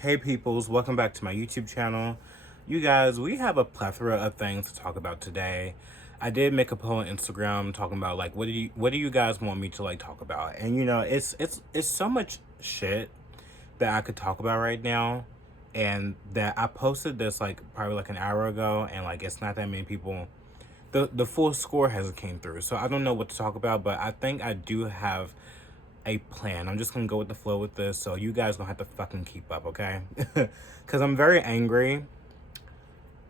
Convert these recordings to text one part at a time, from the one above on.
Hey peoples, welcome back to my YouTube channel. You guys, we have a plethora of things to talk about today. I did make a poll on Instagram talking about like what do you guys want me to like talk about? And it's so much shit that I could talk about right now, and that I posted this like probably like an hour ago, and like it's not that many people. The full score hasn't came through, so I don't know what to talk about, but I think I do have a plan. I'm just gonna go with the flow with this, so you guys gonna have to fucking keep up, okay? Because I'm very angry,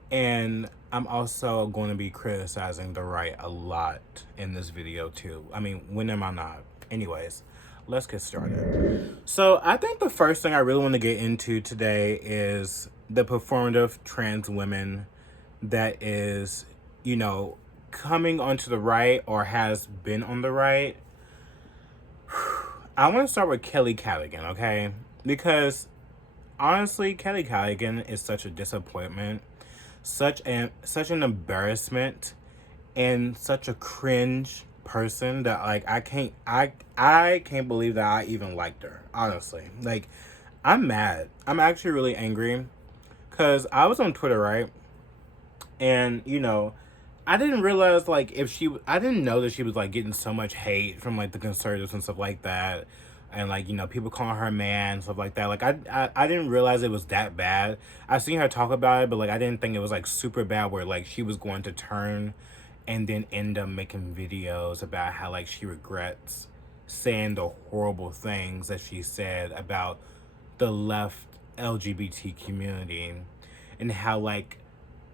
and I'm also going to be criticizing the right a lot in this video too. I mean, when am I not? Anyways, let's get started. So I think the first thing I really want to get into today is the performative trans women that is, coming onto the right or has been on the right. I want to start with Kelly Cadigan, okay? Because honestly, Kelly Cadigan is such a disappointment, such an embarrassment, and such a cringe person that like I can't believe that I even liked her. Honestly, like I'm mad. I'm actually really angry because I was on Twitter, right? And I didn't realize like I didn't know that she was like getting so much hate from like the conservatives and stuff like that, and like people calling her man and stuff like that. Like I didn't realize it was that bad. I seen her talk about it, but like I didn't think it was like super bad where like she was going to turn and then end up making videos about how like she regrets saying the horrible things that she said about the left LGBT community, and how like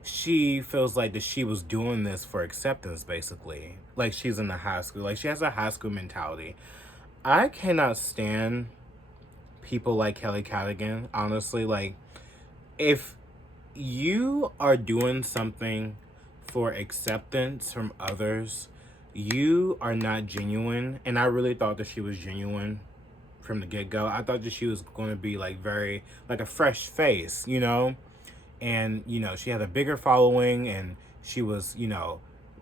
she feels like that she was doing this for acceptance, basically. Like she's in the high school. Like she has a high school mentality. I cannot stand people like Kelly Cadigan, honestly. Like, if you are doing something for acceptance from others, you are not genuine. And I really thought that she was genuine from the get-go. I thought that she was going to be like very, like a fresh face. And she had a bigger following, and she was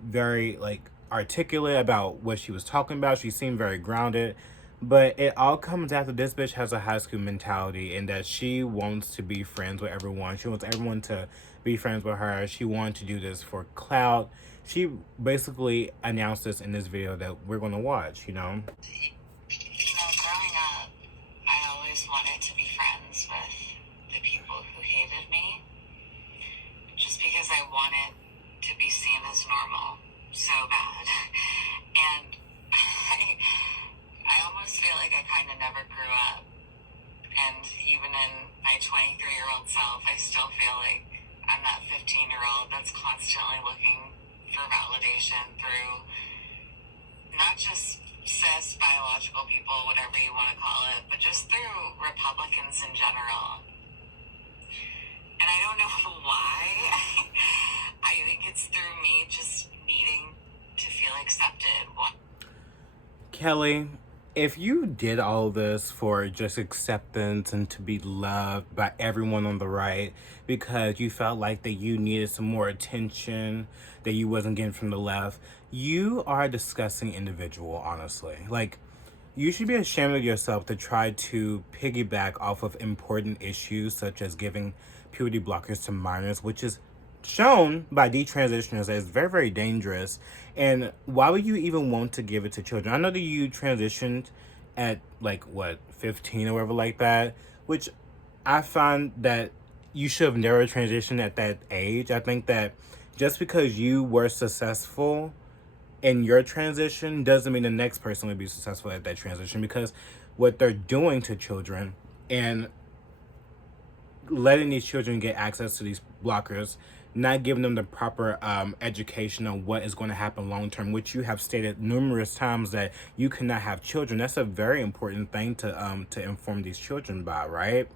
very like articulate about what she was talking about. She seemed very grounded, but it all comes after this bitch has a high school mentality, and that she wants to be friends with everyone. She wants everyone to be friends with her. She wanted to do this for clout. She basically announced this in this video that we're going to watch. Growing up, I always wanted to be friends with the people who hated me, just because I wanted to be seen as normal so bad. And I almost feel like I kind of never grew up. And even in my 23-year-old self, I still feel like I'm that 15-year-old that's constantly looking for validation through not just cis, biological people, whatever you want to call it, but just through Republicans in general. And I don't know why. I think it's through me just needing to feel accepted. Kelly, if you did all this for just acceptance and to be loved by everyone on the right because you felt like that you needed some more attention that you wasn't getting from the left, you are a disgusting individual, honestly. Like, you should be ashamed of yourself to try to piggyback off of important issues such as giving puberty blockers to minors, which is shown by detransitioners as very, very dangerous. And why would you even want to give it to children? I know that you transitioned at like what, 15 or whatever like that, which I find that you should have never transitioned at that age. I think that just because you were successful in your transition doesn't mean the next person will be successful at that transition, because what they're doing to children and letting these children get access to these blockers, not giving them the proper education on what is going to happen long term, which you have stated numerous times that you cannot have children. That's a very important thing to inform these children about, right?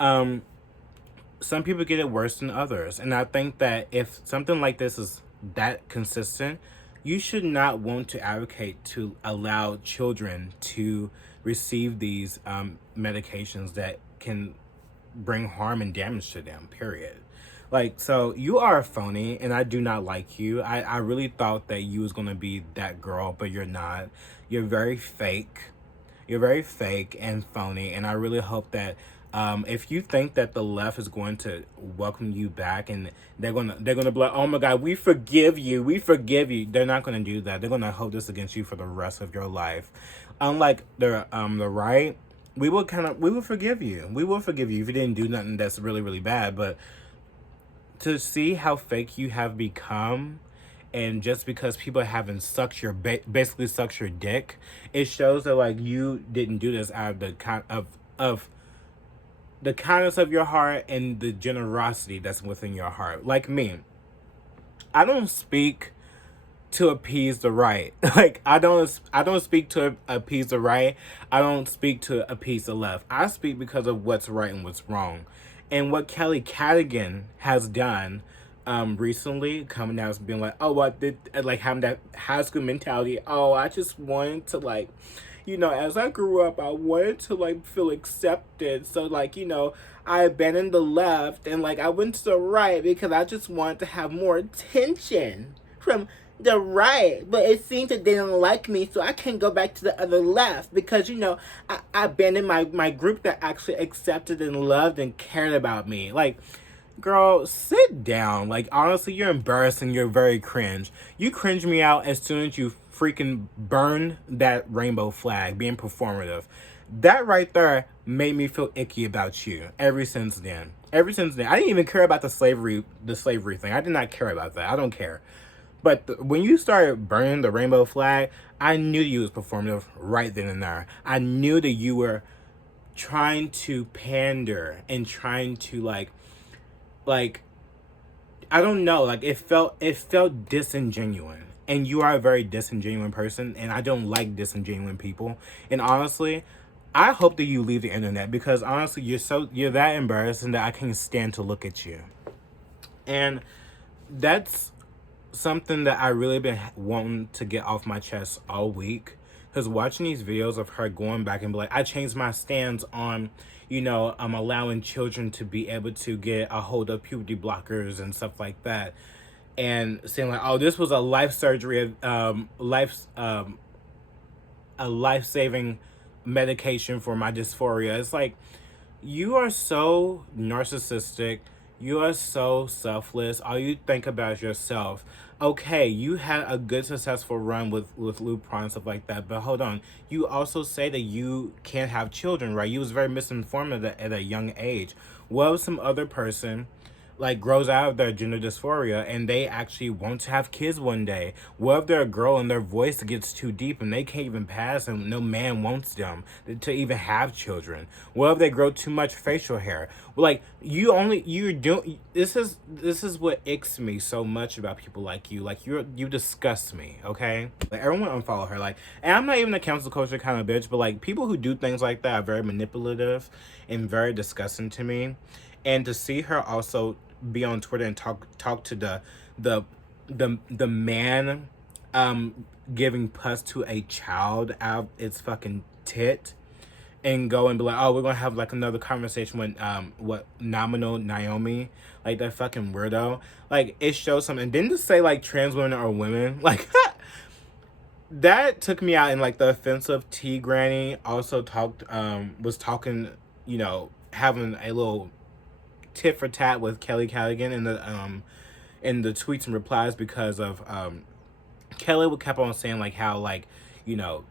Some people get it worse than others, and I think that if something like this is that consistent, you should not want to advocate to allow children to receive these medications that can bring harm and damage to them, period. Like, so you are a phony, and I do not like you. I really thought that you was going to be that girl, but you're not. You're very fake. You're very fake and phony, and I really hope that If you think that the left is going to welcome you back and they're gonna be like, oh my God, we forgive you. They're not gonna do that. They're gonna hold this against you for the rest of your life. Unlike the right, we will forgive you. We will forgive you if you didn't do nothing that's really really bad. But to see how fake you have become, and just because people haven't sucked your basically sucked your dick, it shows that like you didn't do this out of the kind of the kindness of your heart and the generosity that's within your heart. Like me, I don't speak to appease the right. Like I don't speak to appease the right. I don't speak to appease the left. I speak because of what's right and what's wrong. And what Kelly Cadigan has done recently, coming out and being like, oh, what did like having that high school mentality, oh, I just wanted to like, as I grew up, I wanted to like feel accepted. So like, I abandoned the left and like I went to the right because I just wanted to have more attention from the right. But it seems that they don't like me, so I can't go back to the other left because I abandoned my group that actually accepted and loved and cared about me. Like, girl, sit down. Like, honestly, you're embarrassing. You're very cringe. You cringe me out as soon as you freaking burn that rainbow flag, being performative. That right there made me feel icky about you ever since then. Ever since then. I didn't even care about the slavery thing. I did not care about that. I don't care. But when you started burning the rainbow flag, I knew you was performative right then and there. I knew that you were trying to pander and trying to like I don't know, like it felt disingenuous. And you are a very disingenuous person, and I don't like disingenuous people. And honestly, I hope that you leave the internet because honestly, you're that embarrassing that I can't stand to look at you. And that's something that I really been wanting to get off my chest all week. Because watching these videos of her going back and be like, I changed my stance on, allowing children to be able to get a hold of puberty blockers and stuff like that. And saying like, oh, this was a life surgery, a life-saving medication for my dysphoria. It's like, you are so narcissistic. You are so selfless. All you think about is yourself. Okay, you had a good successful run with Lupron and stuff like that, but hold on. You also say that you can't have children, right? You was very misinformed at a young age. What if some other person like grows out of their gender dysphoria and they actually want to have kids one day? What if they're a girl and their voice gets too deep and they can't even pass and no man wants them to even have children? What if they grow too much facial hair? Like, you're doing this is what icks me so much about people like you. Like, you disgust me, okay? Like, everyone unfollow her. Like, and I'm not even a cancel culture kind of bitch, but like people who do things like that are very manipulative and very disgusting to me. And to see her also be on Twitter and talk to the man giving pus to a child out of its fucking tit, and go and be like, oh, we're gonna have like another conversation with nominal Naomi, like that fucking weirdo. Like, it shows something. And then to say like trans women are women, like that took me out. And like the offensive T Granny also was talking, having a little tit for tat with Kelly Cadigan in the tweets and replies, because of Kelly kept on saying like how like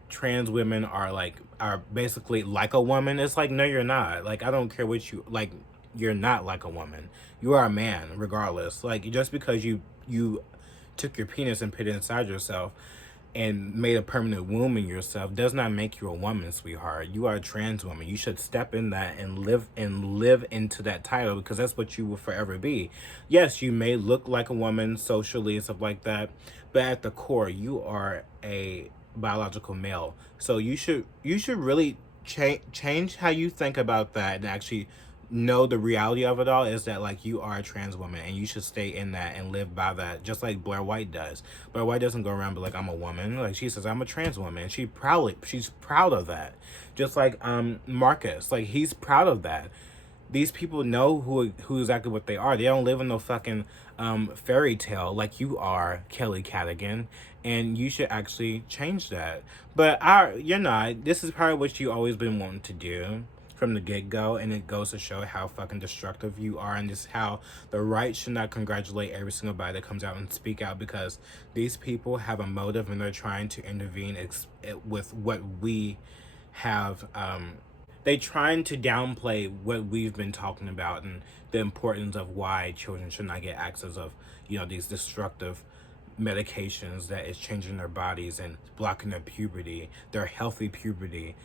trans women are basically like a woman. It's like, no, you're not. Like, I don't care what you like, you're not like a woman. You are a man regardless. Like, just because you took your penis and put it inside yourself and made a permanent womb in yourself does not make you a woman, sweetheart. You are a trans woman. You should step in that and live into that title, because that's what you will forever be. Yes, you may look like a woman socially and stuff like that, but at the core, you are a biological male. So you should really change how you think about that, and actually know the reality of it all is that like you are a trans woman, and you should stay in that and live by that, just like Blair White does. Blair White doesn't go around but like, I'm a woman. Like, she says, I'm a trans woman, and she's proud of that. Just like Marcus, like, he's proud of that. These people know who exactly what they are. They don't live in no fucking fairy tale like you are, Kelly Cadigan, and you should actually change that. But you're not. This is probably what you always been wanting to do from the get-go, and it goes to show how fucking destructive you are, and just how the right should not congratulate every single body that comes out and speak out, because these people have a motive and they're trying to intervene with what we have. They trying to downplay what we've been talking about and the importance of why children should not get access of, these destructive medications that is changing their bodies and blocking their puberty, their healthy puberty.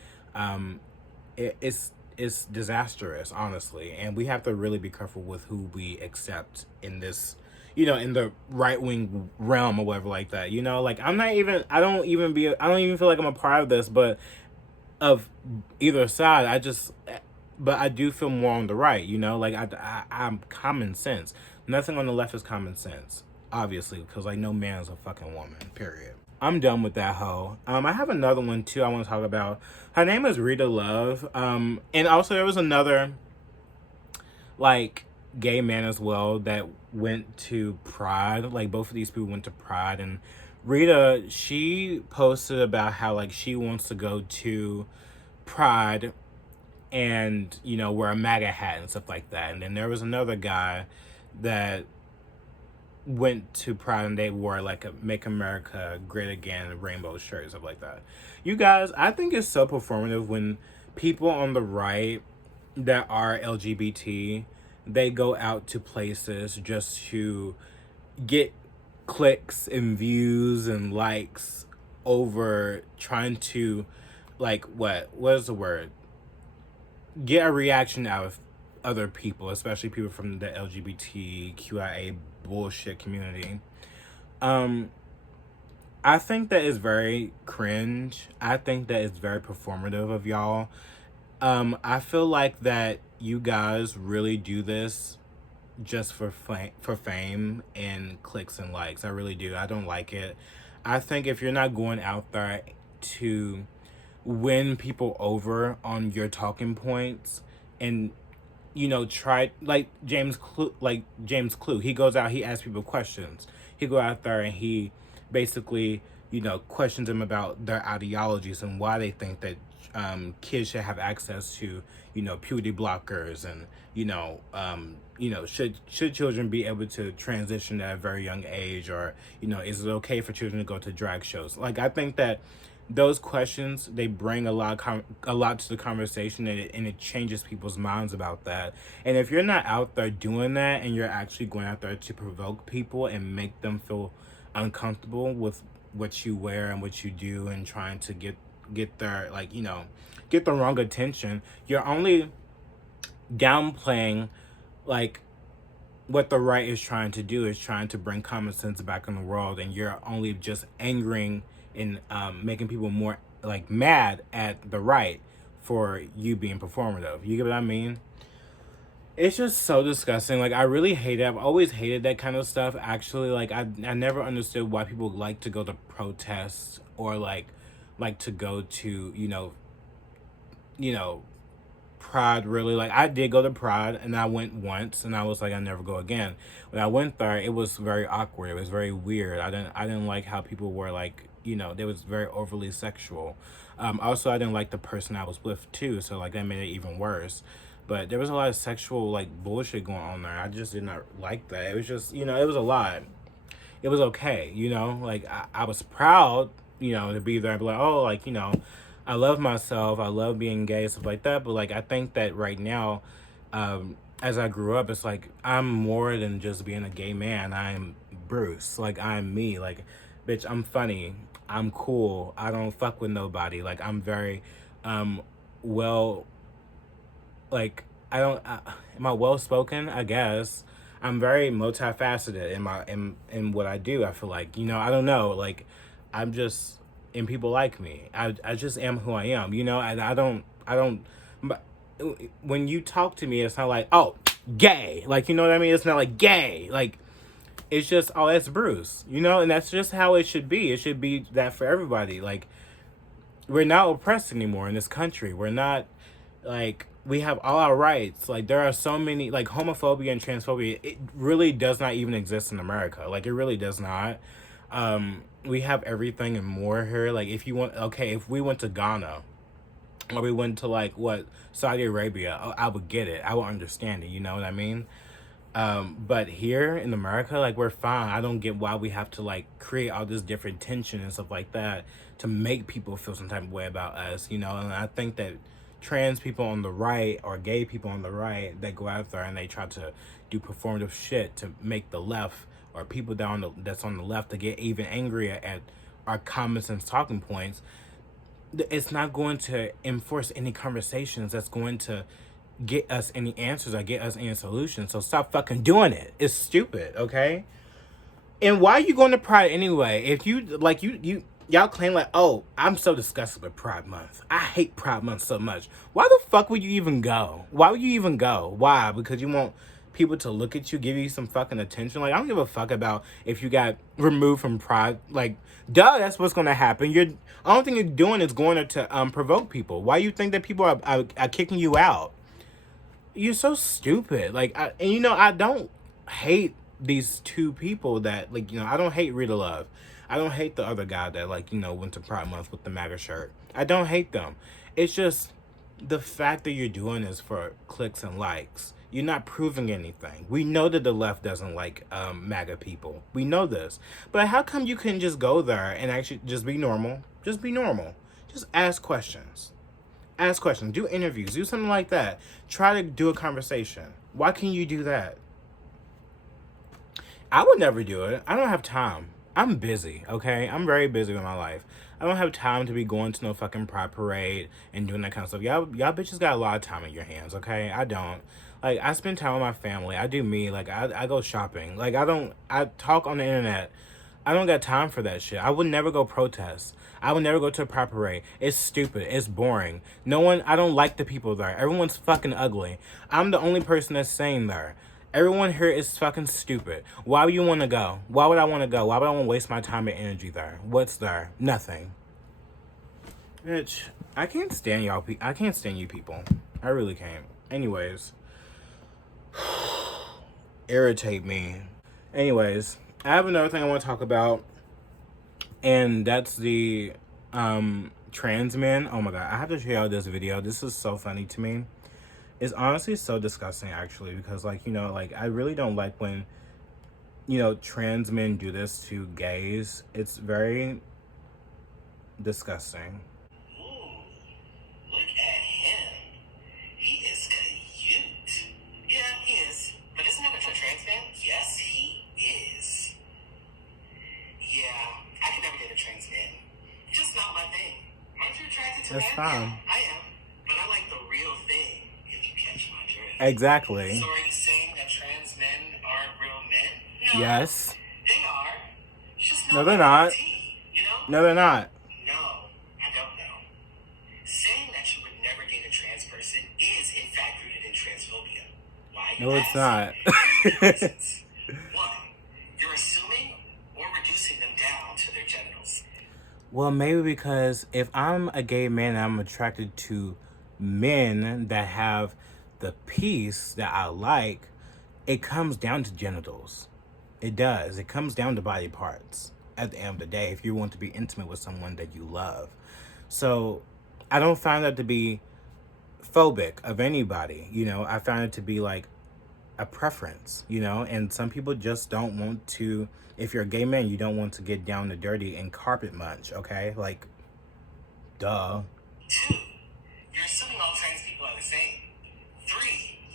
It's disastrous, honestly, and we have to really be careful with who we accept in this, in the right wing realm or whatever like that. Like I don't even feel like I'm a part of this, but of either side, but I do feel more on the right. Like I'm common sense. Nothing on the left is common sense, obviously, because like no man is a fucking woman. Period. I'm done with that hoe. I have another one too I want to talk about. Her name is Rita Love. And also there was another like gay man as well that went to Pride. Like both of these people went to Pride, and Rita, she posted about how like she wants to go to Pride and wear a MAGA hat and stuff like that. And then there was another guy that went to Pride and they wore like a Make America Great Again rainbow shirt and stuff like that. You guys, I think it's so performative when people on the right that are LGBT, they go out to places just to get clicks and views and likes over trying to like what is the word? Get a reaction out of other people, especially people from the LGBTQIA bullshit community. I think that is very cringe. I think that is very performative of y'all. I feel like that you guys really do this just for fame and clicks and likes. I really do. I don't like it. I think if you're not going out there to win people over on your talking points and try like James Clue, he goes out, he asks people questions. He go out there and he basically questions them about their ideologies and why they think that kids should have access to puberty blockers, and should children be able to transition at a very young age, or is it okay for children to go to drag shows? Like I think that those questions, they bring a lot to the conversation, and it changes people's minds about that. And if you're not out there doing that, and you're actually going out there to provoke people and make them feel uncomfortable with what you wear and what you do, and trying to get their get the wrong attention, you're only downplaying like what the right is trying to do, is trying to bring common sense back in the world, and you're only just angering and making people more like mad at the right for you being performative. You get what I mean? It's just so disgusting. Like I really hate it. I've always hated that kind of stuff. Actually, like I never understood why people like to go to protests, or like to go to Pride. Really, like I did go to Pride, and I went once, and I was like, I never go again. When I went there, it was very awkward. It was very weird. I didn't like how people were like, they was very overly sexual. Also, I didn't like the person I was with too, so like that made it even worse. But there was a lot of sexual like bullshit going on there. I just did not like that. It was just, it was a lot. It was okay, like I was proud, to be there and be like, oh, like, I love myself, I love being gay, stuff like that. But like I think that right now, as I grew up, it's like I'm more than just being a gay man. I'm Bruce. Like I'm me. Like, bitch, I'm funny. I'm cool. I don't fuck with nobody. Like I'm very well, like am I well spoken? I guess. I'm very multifaceted in what I do. I feel like, I don't know, like I'm just, and people like me. I just am who I am, and I don't but when you talk to me, it's not like, oh, gay. Like, you know what I mean? It's not like gay. Like, it's just, oh, that's Bruce, and that's just how it should be. It should be that for everybody. Like, we're not oppressed anymore in this country. We're not, like, we have all our rights. Like, there are so many, like, homophobia and transphobia, it really does not even exist in America. Like, it really does not. We have everything and more here. Like, if we went to Ghana, or we went to like what, Saudi Arabia, I would get it. I would understand it. You know what I mean? But here in America, like, we're fine. I don't get why we have to like create all this different tension and stuff like that to make people feel some type of way about us, you know. And I think that trans people on the right or gay people on the right that go out there and they try to do performative shit to make the left or people that's on the left to get even angrier at our common sense talking points. It's not going to enforce any conversations that's going to get us any answers or get us any solutions. So stop fucking doing it. It's stupid, okay? And why are you going to Pride anyway? If you like y'all claim like, oh, I'm so disgusted with Pride Month. I hate Pride Month so much. Why the fuck would you even go? Why would you even go? Why? Because you want people to look at you, give you some fucking attention. Like, I don't give a fuck about if you got removed from Pride. Like, duh, that's what's gonna happen. You're only thing you're doing is going to provoke people. Why you think that people are kicking you out? You're so stupid. Like, I don't hate these two people that, like, I don't hate Rita Love. I don't hate the other guy that, like, went to Pride Month with the MAGA shirt. I don't hate them. It's just the fact that you're doing this for clicks and likes. You're not proving anything. We know that the left doesn't like MAGA people. We know this. But how come you couldn't just go there and actually just be normal? Just be normal. Just ask questions. Ask questions. Do interviews. Do something like that. Try to do a conversation. Why can't you do that? I would never do it. I don't have time. I'm busy, okay? I'm very busy with my life. I don't have time to be going to no fucking pride parade and doing that kind of stuff. Y'all bitches got a lot of time in your hands, okay? I don't. Like, I spend time with my family. I do me. Like, I go shopping. Like, I talk on the internet. I don't got time for that shit. I would never go protest. I would never go to a pride parade. It's stupid. It's boring. I don't like the people there. Everyone's fucking ugly. I'm the only person that's sane there. Everyone here is fucking stupid. Why would you want to go? Why would I want to go? Why would I want to waste my time and energy there? What's there? Nothing. Bitch, I can't stand y'all. I can't stand you people. I really can't. Anyways. Irritate me. Anyways, I have another thing I want to talk about. And that's the trans men. Oh my god, I have to show y'all this video. This is so funny to me. It's honestly so disgusting, actually, because, like, I really don't like when, trans men do this to gays. It's very disgusting. Ooh, look at him. He is cute. Yeah, he is. But isn't that a trans man? Yes, he is. Yeah, I could never date a trans man. Just not my thing. Aren't you attracted to That's men? fine. Yeah, I am. But I like the real thing, if you catch my drift. Exactly. So are you saying that trans men aren't real men? No. Yes. They are. Just No, they're not. You know? No, they're not. No, I don't know. Saying that you would never date a trans person is, in fact, rooted in transphobia. Why? No, it's not. Reasons. One, you're assuming or reducing them down to their genitals. Well, maybe because if I'm a gay man and I'm attracted to men that have the piece that I like, it comes down to genitals. It does. It comes down to body parts at the end of the day if you want to be intimate with someone that you love. So I don't find that to be phobic of anybody. I find it to be like a preference, and some people just don't want to. If you're a gay man, you don't want to get down and dirty and carpet munch, okay? Like, duh. 2, you're assuming all trans people are the same. 3,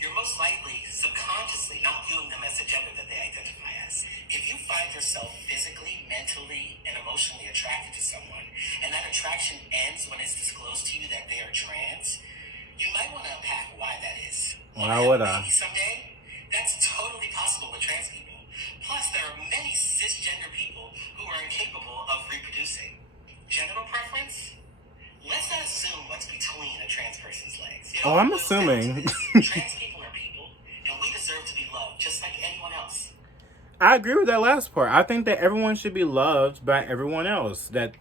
you're most likely subconsciously not viewing them as the gender that they identify as. If you find yourself physically, mentally, and emotionally attracted to someone, and that attraction ends when it's disclosed to you that they are trans, you might want to unpack why that is. Why would I? Maybe someday? That's totally possible with trans people. Plus, there are many cisgender people who are incapable of reproducing. Genital preference? Let's not assume what's between a trans person's legs. Oh, I'm assuming. Trans people are people, and we deserve to be loved just like anyone else. I agree with that last part. I think that everyone should be loved by everyone else that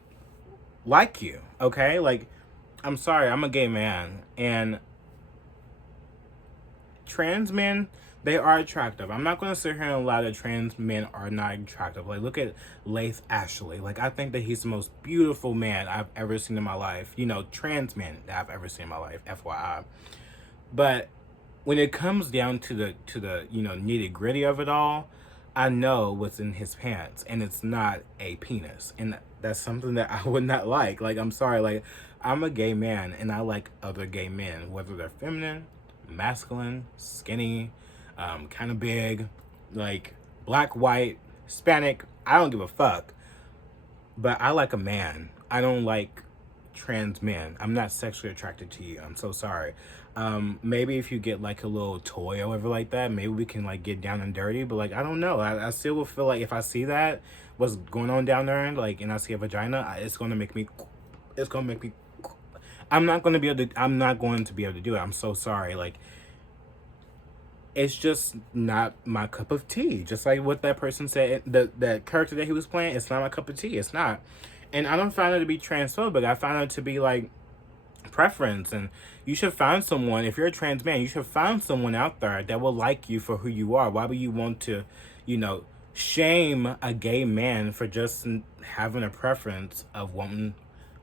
like you, okay? Like, I'm sorry, I'm a gay man, and trans men, they are attractive. I'm not going to sit here and lie that trans men are not attractive. Like, look at Laith Ashley. Like, I think that he's the most beautiful man I've ever seen in my life. You know, trans men that I've ever seen in my life, FYI. But when it comes down to the you know, nitty gritty of it all, I know what's in his pants, and it's not a penis, and that's something that I would not like. Like, I'm sorry, like, I'm a gay man, and I like other gay men, whether they're feminine, masculine, skinny, kind of big, like black, white, Hispanic. I don't give a fuck, but I like a man. I don't like trans men. I'm not sexually attracted to you. I'm so sorry. Maybe if you get like a little toy or whatever like that, maybe we can like get down and dirty. But like, I don't know. I still will feel like if I see that, what's going on down there, and like, and I see a vagina, it's gonna make me. It's gonna make me. I'm not gonna be able to. I'm not going to be able to do it. I'm so sorry. Like, it's just not my cup of tea. Just like what that person said, that character that he was playing, it's not my cup of tea. It's not. And I don't find it to be transphobic. I find it to be like preference. And you should find someone, if you're a trans man, you should find someone out there that will like you for who you are. Why would you want to, you know, shame a gay man for just having a preference of wanting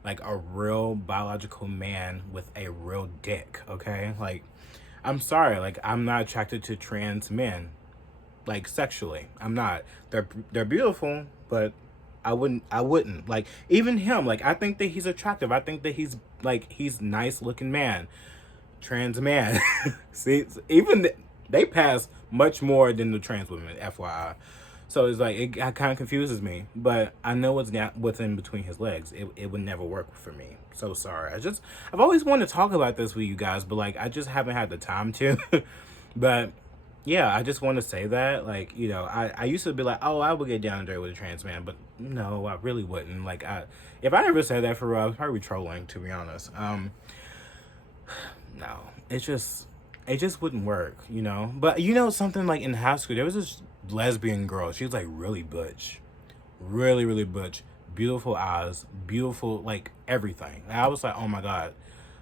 like a real biological man with a real dick, okay? Like, I'm sorry, like, I'm not attracted to trans men, like, sexually. I'm not. They're beautiful, but I wouldn't. Like, even him, like, I think that he's attractive. I think that he's nice looking man. Trans man. See, they pass much more than the trans women, FYI. So it's like, it kind of confuses me, but I know what's in between his legs. It would never work for me. So sorry. I've always wanted to talk about this with you guys, but like, I just haven't had the time to. But yeah, I just want to say that, like, you know, I used to be like, oh, I would get down and dirty with a trans man, but no, I really wouldn't. Like, if I ever said that for real, I was probably trolling, to be honest. No, it just wouldn't work, you know. But you know something, like in high school, there was this lesbian girl. She was like really butch, really really butch, beautiful eyes, beautiful like everything. And I was like, oh my god.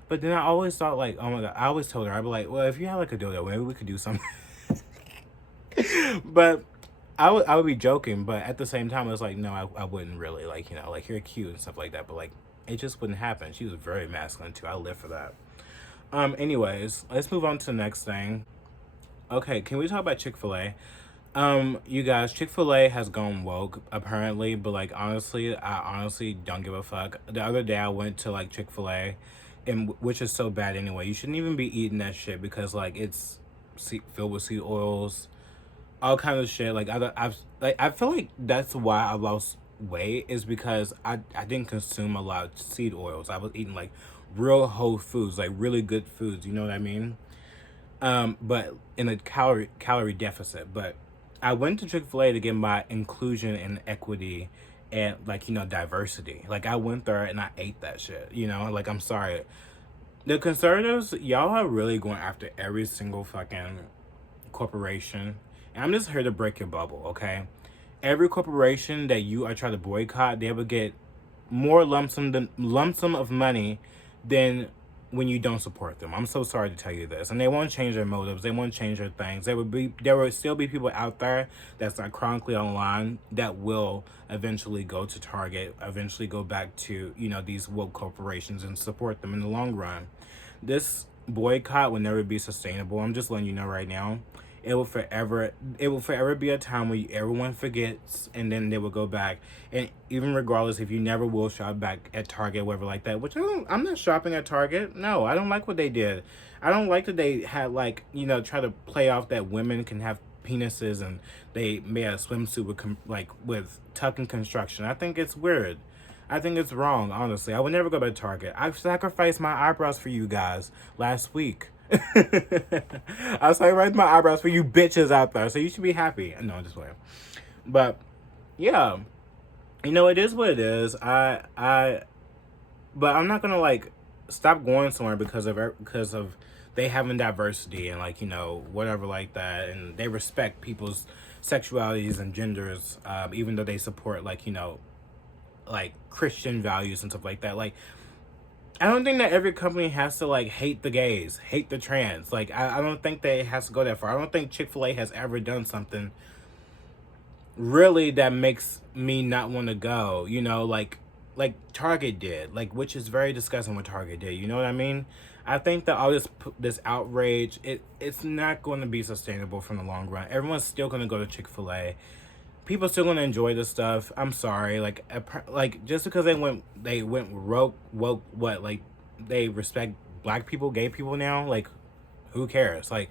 But then I always thought like, oh my god. I always told her, I'd be like, well, if you had like a dildo, maybe we could do something. But I would be joking, but at the same time, it was like, no, I wouldn't really, like, you know, like, you're cute and stuff like that, but like, it just wouldn't happen. She was very masculine too. I live for that. Anyways, let's move on to the next thing. Okay, can we talk about Chick-fil-A? You guys, Chick-fil-A has gone woke apparently, but like, honestly, I honestly don't give a fuck. The other day I went to like Chick-fil-A, and which is so bad anyway. You shouldn't even be eating that shit because like it's filled with seed oils, all kind of shit. Like, I feel like that's why I lost weight, is because I didn't consume a lot of seed oils. I was eating like real whole foods, like really good foods, you know what I mean? But in a calorie deficit. But I went to Chick-fil-A to get my inclusion and equity and like, you know, diversity. Like, I went there and I ate that shit, you know? Like, I'm sorry. The conservatives, y'all are really going after every single fucking corporation. And I'm just here to break your bubble, okay? Every corporation that you are trying to boycott, they will get more lump sum of money than when you don't support them. I'm so sorry to tell you this. And they won't change their motives. They won't change their things. There will still be people out there that's not chronically online that will eventually go to Target, eventually go back to, you know, these woke corporations and support them in the long run. This boycott will never be sustainable. I'm just letting you know right now. It will forever be a time where everyone forgets, and then they will go back. And even regardless, if you never will shop back at Target, whatever like that, which I'm not shopping at Target. No, I don't like what they did. I don't like that they had, like, you know, try to play off that women can have penises, and they made a swimsuit with tucking construction. I think it's weird. I think it's wrong, honestly. I would never go to Target. I've sacrificed my eyebrows for you guys last week. I sacrificed my eyebrows for you bitches out there, so you should be happy. No, I'm just playing. But yeah, you know, it is what it is. But I'm not gonna like stop going somewhere because of they having diversity and, like, you know, whatever like that, and they respect people's sexualities and genders, even though they support, like, you know, like Christian values and stuff like that. Like, I don't think that every company has to like hate the gays, hate the trans. Like I don't think that it has to go that far. I don't think Chick-fil-A has ever done something really that makes me not want to go, you know, like Target did, like, which is very disgusting what Target did, you know what I mean? I think that all this outrage, it's not going to be sustainable from the long run. Everyone's still going to go to Chick-fil-A. People still going to enjoy this stuff. I'm sorry, like just because they went woke what, like they respect black people, gay people now, like who cares? Like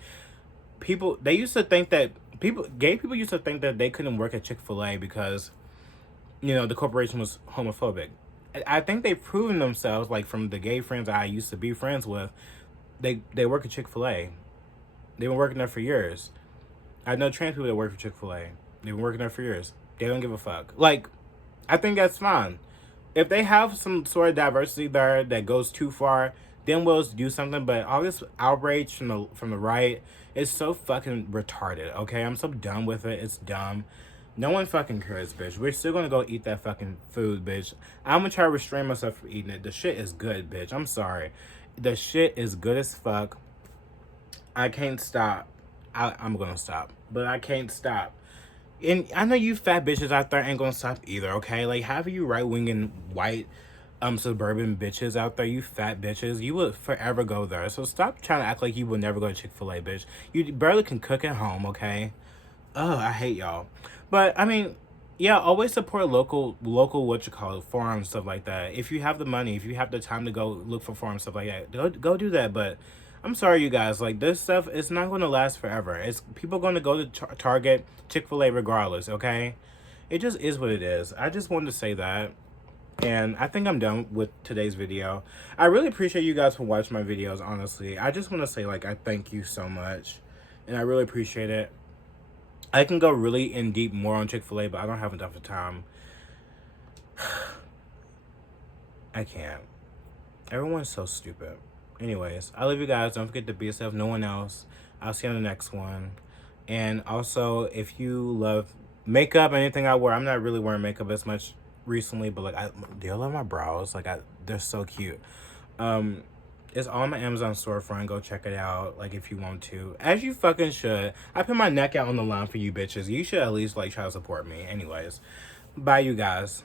people, they used to think that gay people used to think that they couldn't work at Chick-fil-A because, you know, the corporation was homophobic. I think they've proven themselves, like from the gay friends I used to be friends with, they work at Chick-fil-A. They've been working there for years. I know trans people that work for Chick-fil-A. They've been working there for years. They don't give a fuck. Like, I think that's fine. If they have some sort of diversity there that goes too far, then we'll do something. But all this outrage from the right is so fucking retarded. Okay, I'm so done with it. It's dumb. No one fucking cares, bitch. We're still gonna go eat that fucking food, bitch. I'm gonna try to restrain myself from eating it. The shit is good, bitch. I'm sorry. The shit is good as fuck. I can't stop. I'm gonna stop, but I can't stop. And I know you fat bitches out there ain't gonna stop either, okay? Like, half of you right-winging white suburban bitches out there, you fat bitches, you would forever go there. So stop trying to act like you would never go to Chick-fil-A, bitch. You barely can cook at home, okay? Oh, I hate y'all. But I mean, yeah, always support local what you call it, farms, stuff like that. If you have the money, if you have the time to go look for farms, stuff like that, go do that. But I'm sorry, you guys. Like, this stuff, it's not going to last forever. It's people going to go to Target, Chick-fil-A, regardless. Okay, it just is what it is. I just wanted to say that. And I think I'm done with today's video. I really appreciate you guys for watching my videos, honestly. I just want to say, like, I thank you so much. And I really appreciate it. I can go really in deep more on Chick-fil-A, but I don't have enough time. I can't. Everyone's so stupid. Anyways, I love you guys. Don't forget to be yourself, no one else. I'll see you on the next one. And also, if you love makeup, anything I wear, I'm not really wearing makeup as much recently, but like, do you love my brows? Like, they're so cute. It's on my Amazon storefront. Go check it out, like, if you want to. As you fucking should. I put my neck out on the line for you bitches. You should at least, like, try to support me. Anyways, bye, you guys.